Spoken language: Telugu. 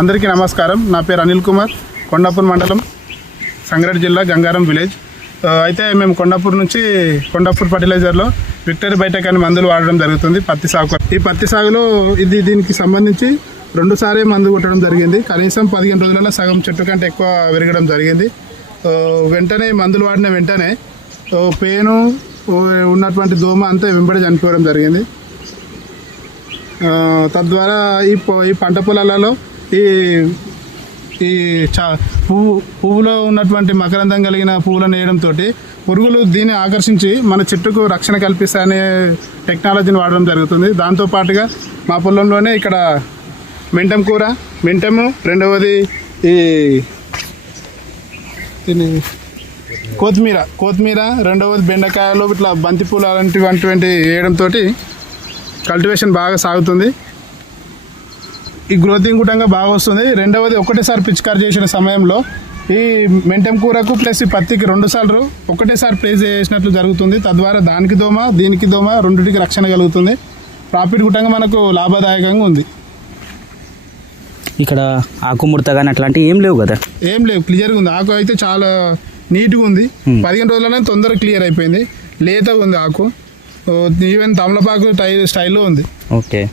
అందరికీ నమస్కారం. నా పేరు అనిల్ కుమార్ కొండాపూర్ మండలం సంగారెడ్డి జిల్లా గంగారం విలేజ్. అయితే మేము కొండాపూర్ నుంచి కొండాపూర్ ఫర్టిలైజర్లో విక్టరీ బయటక్ అనే మందులు వాడడం జరుగుతుంది పత్తి సాగు. ఈ పత్తి సాగులో ఇది దీనికి సంబంధించి రెండు సారే మందు కొట్టడం జరిగింది. కనీసం పదిహేను రోజులలో సగం చెట్టు కంటే ఎక్కువ పెరగడం జరిగింది. వెంటనే మందులు వాడిన వెంటనే ఆ, పేను ఉన్నటువంటి దోమ అంతా వెంబడి చనిపోవడం జరిగింది. తద్వారా ఈ ఈ పంట పొలాలలో ఈ ఈ చా పువ్వు పువ్వులో ఉన్నటువంటి మకరందం కలిగిన పువ్వులను వేయడంతో పురుగులు దీన్ని ఆకర్షించి మన చెట్టుకు రక్షణ కల్పిస్తాయనే టెక్నాలజీని వాడడం జరుగుతుంది. దాంతో పాటుగా మా పొలంలోనే ఇక్కడ మెంటం కూర మెంటము రెండవది ఈ కొత్తిమీర కొత్తిమీర రెండవది బెండకాయలు ఇట్లా బంతిపూలు అలాంటివి అటువంటి వేయడంతో కల్టివేషన్ బాగా సాగుతుంది. ఈ గ్రోతింగ్ కూడా బాగా వస్తుంది. రెండవది ఒకటేసారి పిచికారి చేసిన సమయంలో ఈ మెంటెం కూరకు ప్లస్ ఈ పత్తికి రెండు సార్లు ఒకటేసారి ప్లేస్ చేసినట్లు జరుగుతుంది. తద్వారా దానికి దోమ దీనికి దోమ రెండింటికి రక్షణ కలుగుతుంది. ప్రాఫిట్ గుట్టంగా మనకు లాభదాయకంగా ఉంది. ఇక్కడ ఆకుముడత కానీ అట్లాంటివి ఏం లేవు కదా? ఏం లేవు. క్లియర్గా ఉంది. ఆకు అయితే చాలా నీట్గా ఉంది. పదిహేను రోజులనే తొందరగా క్లియర్ అయిపోయింది. లేతగా ఉంది ఆకు. ఈవెన్ తమలపాకు టై స్టైల్లో ఉంది. ఓకే.